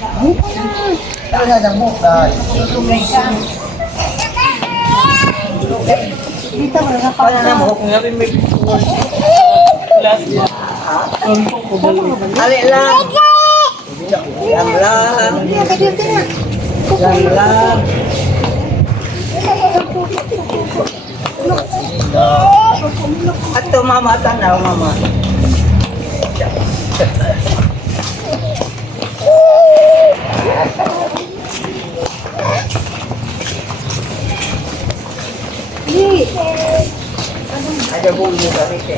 Ali lang. Yan lang. Yan lang. Ato mama, tanaw mama. Ada bunyi kami teh.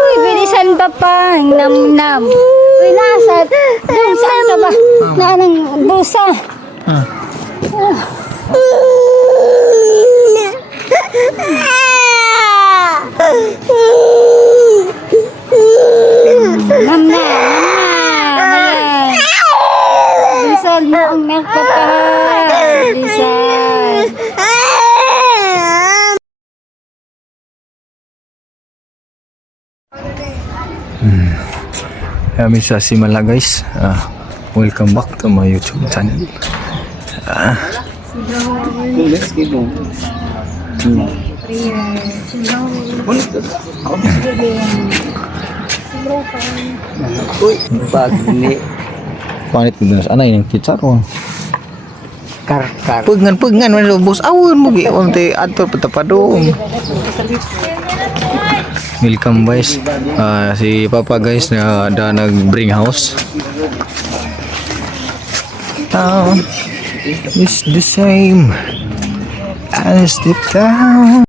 Uy, bilisan pa pang nam-nam. Uy, nasa, doon saan ka ba? Nanang busa. Nam-nam, nam-nam. Bilisan mo ang milk papa. Bilisan. Kami sa Simala guys. Welcome back to my YouTube channel. Uy, bagni. Panit mo na sa anay ng kitsaro. Kar. Pugnan man bos awon mo gi onte adto patapadong. Welcome guys. Si Papa guys na nag-bring house. It's the same as deep down.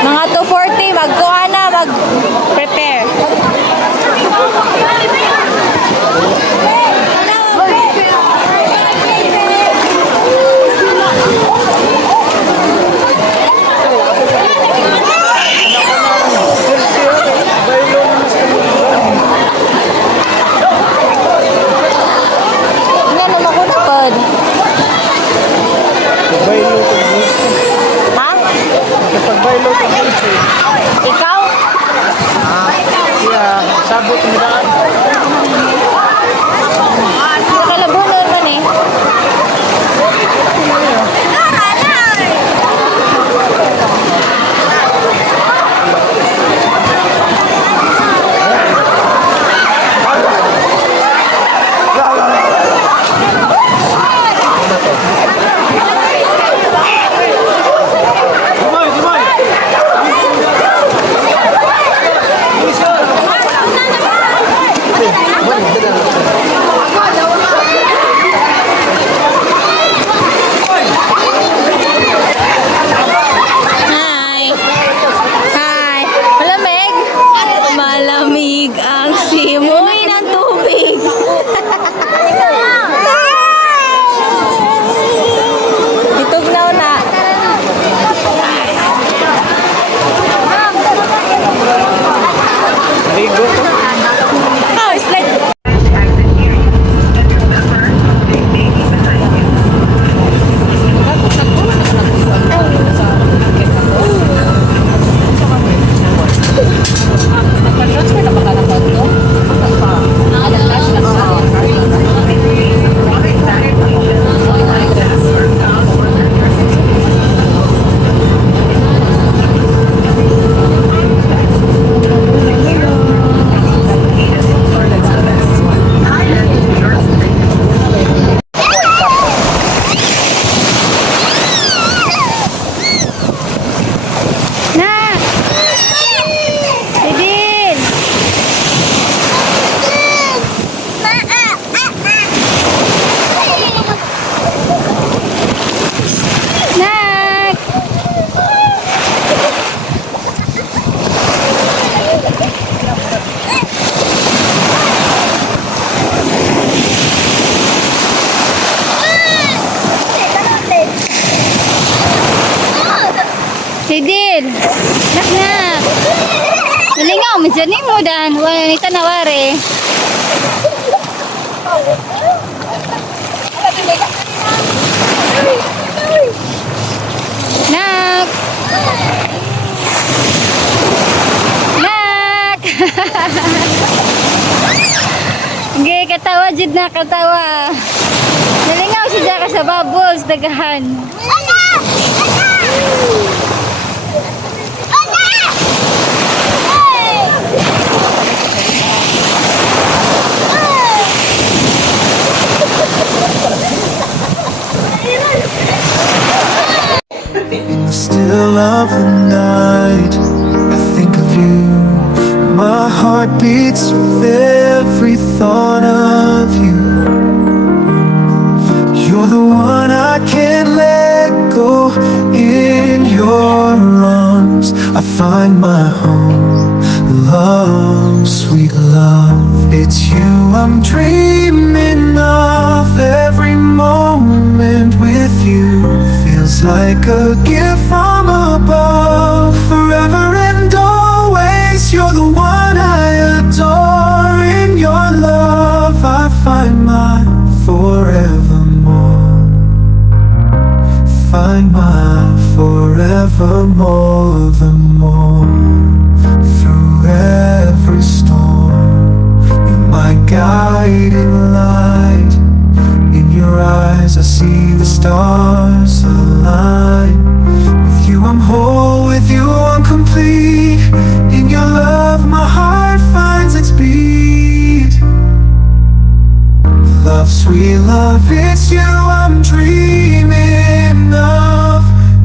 Mga 2:40, magkuha na, mag-prepare. Nga naman ko na pod. Ha? Ikaw? Sabot mo daan. Nakalabo naman eh. Hi! Hi! Malamig? Malamig ang simoy ng tubig. Itugnaw na. Oh, it's like... Na! Idin! Nak! Idin! Nak nak! Nalingaw, madyan mo dan. Wala ni tanawari. Nak! Nak! Sige, katawa jud na, katawa. Nalingaw si Jaka sa bubbles, dagahan. In the still of the night, I think of you. My heart beats with every thought of you. You're the one I can't let go. In your arms, I find my home. Love, sweet love, it's you I'm dreaming of. Every moment with you feels like a gift from above. Forever and always, you're the one I adore. In your love, I find my forevermore. Find my forevermore, the more. Through every storm, you're my guiding light. In your eyes I see the stars align. With you I'm whole, with you I'm complete. In your love my heart finds its beat. Love, sweet love, it's you I'm dreaming of.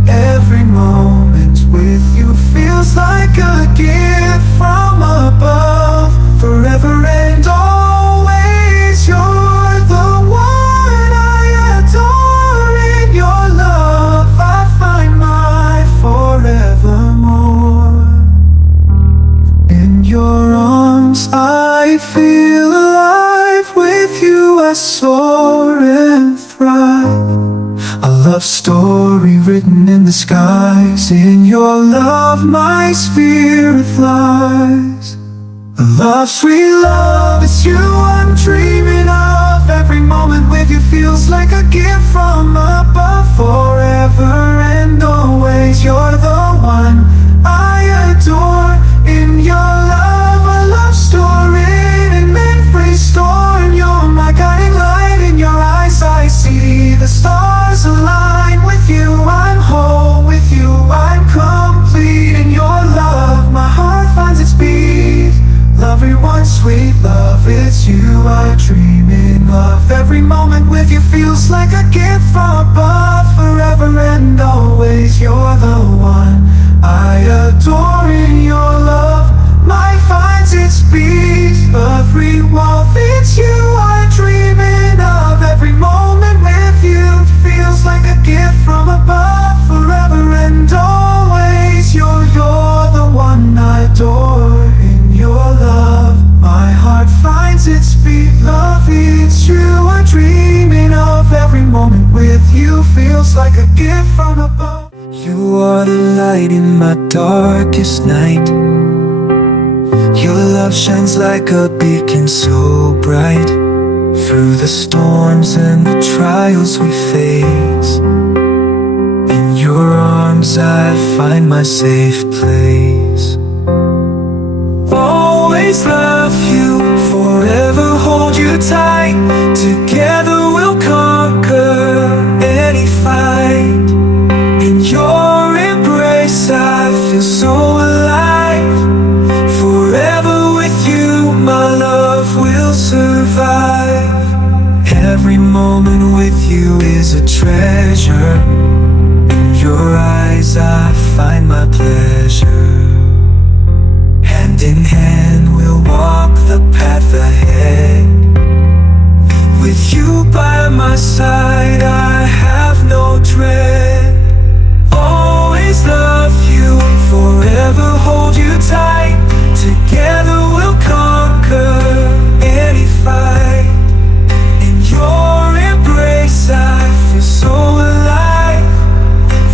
Every moment with you feels like a gift from above. Forever and always, you're the one I adore. In your love your love my spirit flies. Love, sweet love, it's you I'm dreaming of. Every moment with you feels like a gift from above. Forever and always, you're the one I adore. In your love, a love story in memory stored. You're my guiding light. In your eyes I see the stars align. With you I'm whole, with you I'm complete. In your love my heart finds its beat. Everyone, sweet love, it's you I dream in love. Every moment with you feels like a gift from above. Forever and always, you're the one I adore. In your love, my finds its beat. Every walk, it's you I dream in of. Every moment with you feels like a gift from above. Forever and always, you're the one I adore. Your love, my heart finds its beat. Love, it's you I'm dreaming of. Every moment with you feels like a gift from above. You are the light in my darkest night. Your love shines like a beacon so bright. Through the storms and the trials we face, in your arms I find my safe place. Always love you, forever hold you tight. Together we'll conquer any fight. In your embrace I feel so alive. Forever with you my love will survive. Every moment with you is a treasure. In your eyes I find my pleasure. Hand in hand we'll walk the path ahead. With you by my side I have no dread. Always love you, forever hold you tight. Together we'll conquer any fight. In your embrace I feel so alive.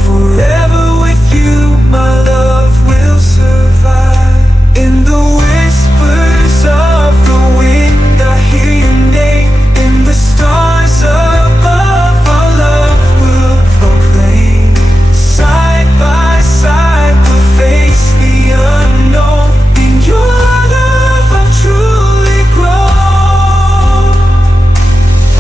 Forever with you my love will survive. In the whispers of the wind I hear your name. In the stars above our love will proclaim. Side by side we'll face the unknown. In your love I've truly grown.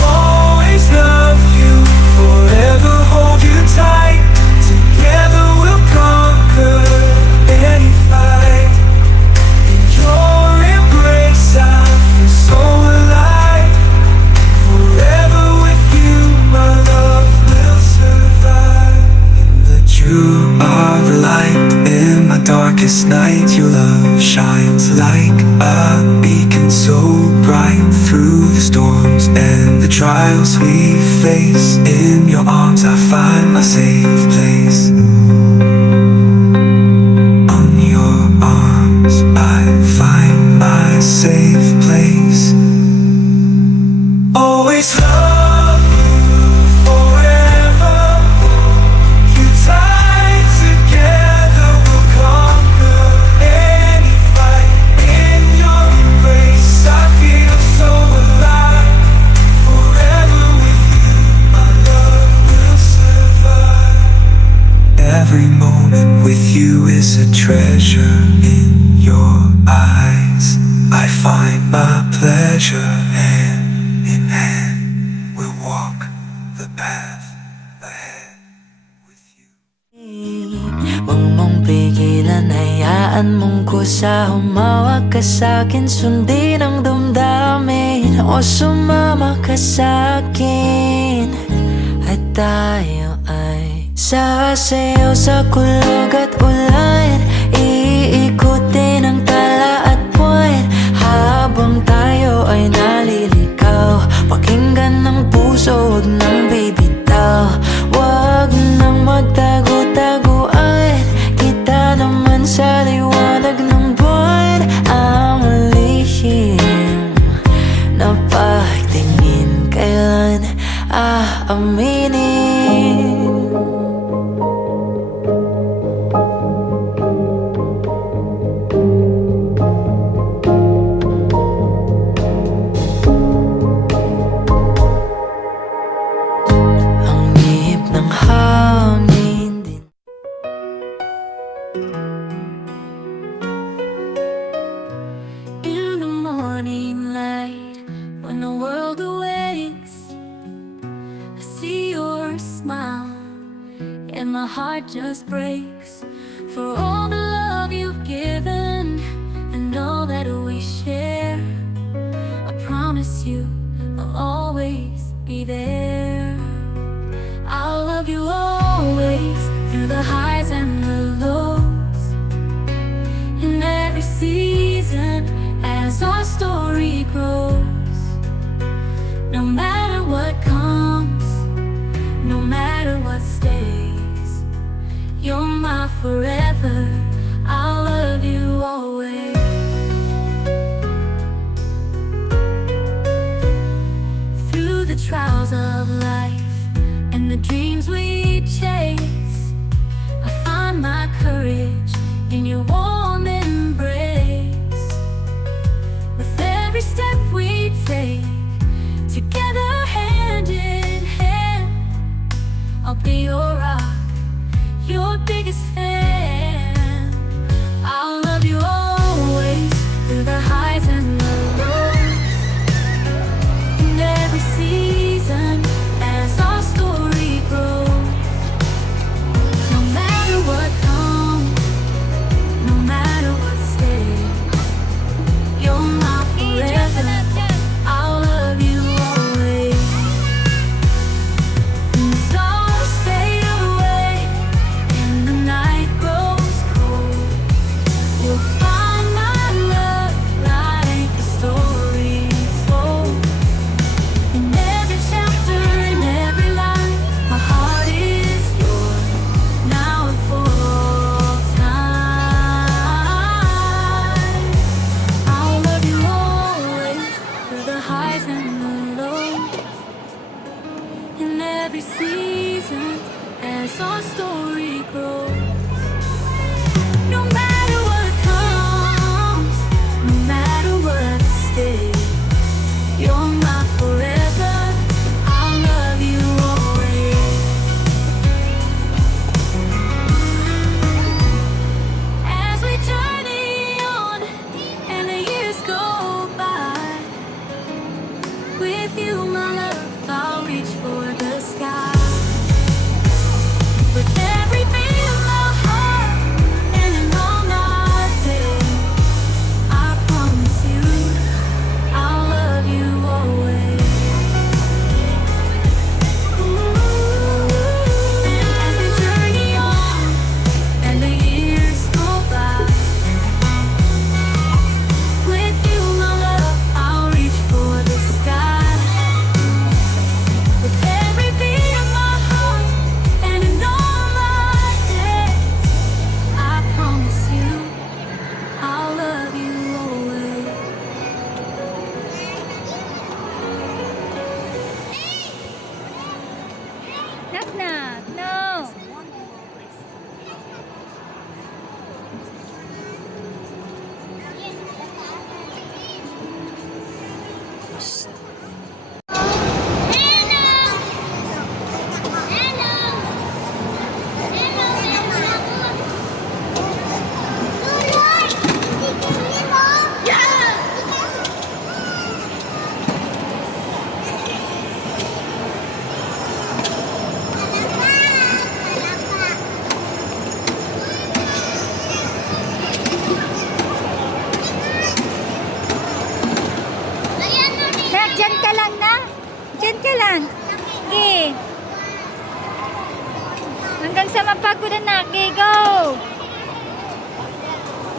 Always love you, forever hold you tight. Together we'll conquer any fight. Your embrace I feel so alive. Forever with you my love will survive. You are the light in my darkest night. Your love shines like a beacon so bright. Through the storms and the trials we face, in your arms I find my safe place. On your arms I find my safe place. Always love you, forever hold you tight. Together we'll conquer any fight. In your embrace I feel so alive. Forever with you my love will survive. Every moment with you is a treasure. In your eyes I find my pleasure. Hand in hand we'll walk the path ahead with you. Huwag mong pigilan, hayaan mong kusa. Humawak ka sa'kin, sundin ang damdamin. O sumama ka sa'kin, at tayo ay sasayaw sa kulog at ulan. Iikutin ang tala at buwan, habang tayo ay naliligaw. Pakinggan ng puso, huwag nang bibitaw. Huwag nang magtago-taguan, kita naman sa liwanag ng buwan. Ang lihim na pagtingin, kailan aaminin? my heart just breaks for all the love you've given and all that we share. I promise you I'll always be there. I'll love you always through the highs and the lows, in every season as our story grows. No matter what comes, no matter what stays, you're my forever. I'll love you always. Through the trials of life and the dreams we chase, I find my courage in your warm embrace. With every step we take, together hand in hand, I'll be your rock, your biggest fan. I'll love you always through the highs and the lows, in every season as our story grows. No matter what comes, no matter what stays, you're my forever. I'll love you always. When the stars fade away and the night grows cold, you'll find my love like a story told. In every chapter, in every line, my heart is yours, now and for all time. I'll love you always through the highs and the lows, in every season as our story grows. No matter what comes, no matter what stays, you're my forever. I'll love you always. As we journey on and the years go by, with you, my love, I'll reach for the sky. With every beat of my heart and in all my days, I promise you I'll love you always. As we journey on and the years go by, with you, my love, I'll reach for the sky. With every beat of my heart and in all my days, I promise you I'll love you always. Knock knock. No. Nak, dyan ka lang na. Dyan ka lang. Okay. Hanggang sa mapagod na, okay, go.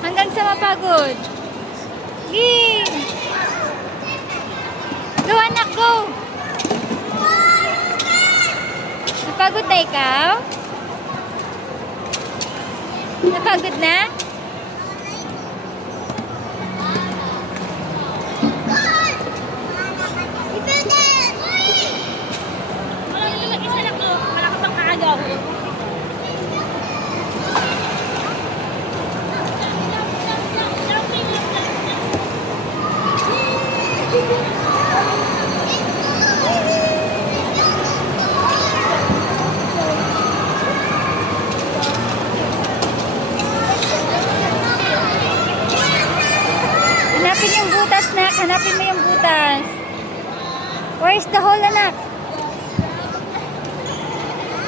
Hanggang sa mapagod. Okay. Go, anak, go. Napagod na ikaw? Napagod na? Hanapin yung butas, nak. Hanapin mo yung butas. Where's the hole, anak?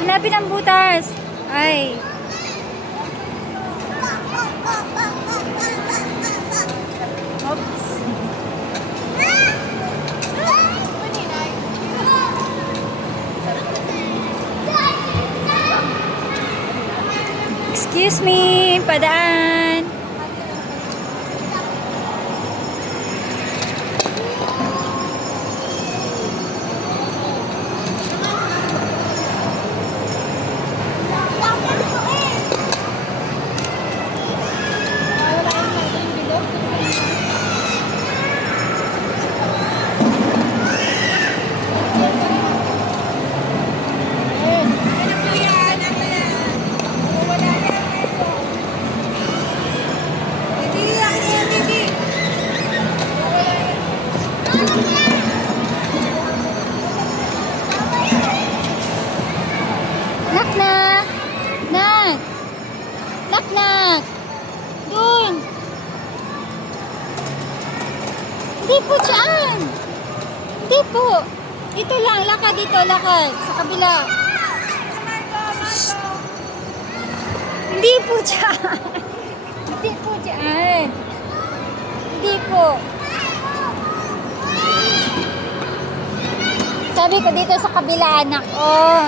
Hanapin ang butas. Ay. Oops. Excuse me, padaan. Nak nak. Nak. Nak nak. Dun. Hindi po dyan. Hindi po. Dito lang, lakad dito, lakad. Sa kabila. Shh. Hindi po dyan. Hindi po dyan. Hindi po. Sabi ko dito sa kabila, anak. Oh.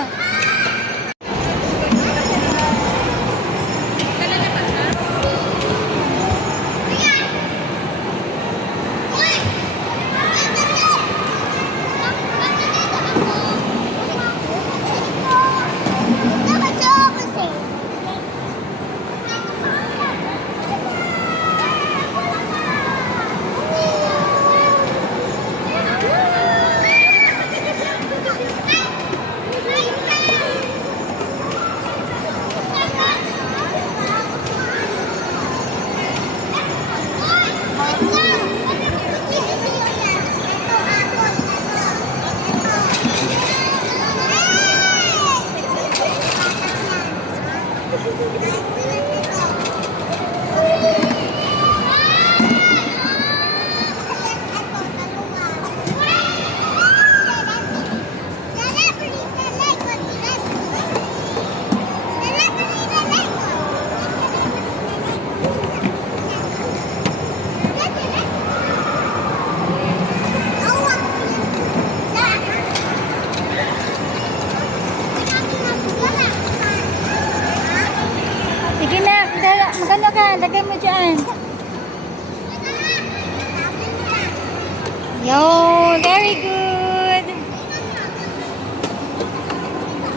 Sige na, maganda ka, lagay mo dyan. Yo, very good.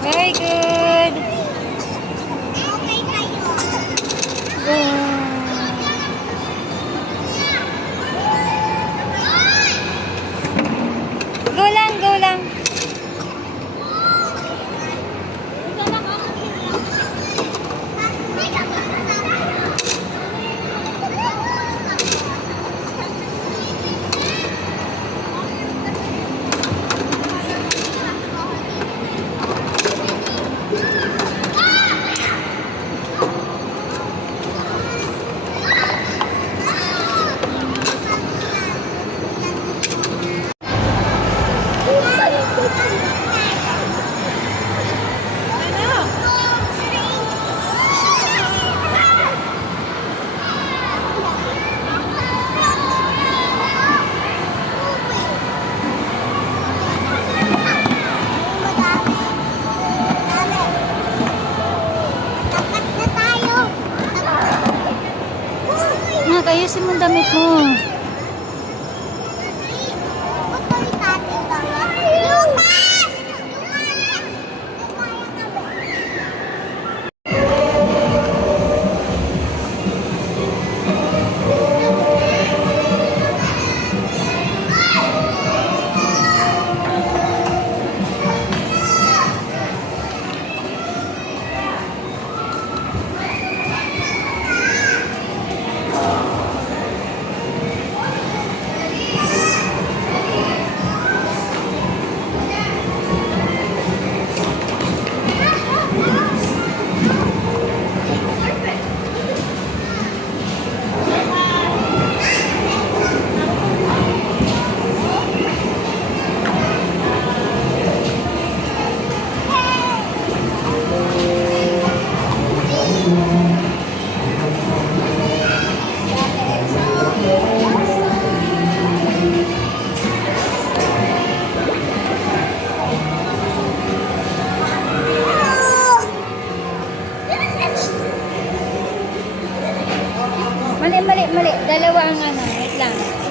Very good. Go lang, go lang. Ayusin mo ang damit mo. Mali. Dalawa ang ano. Wait lang.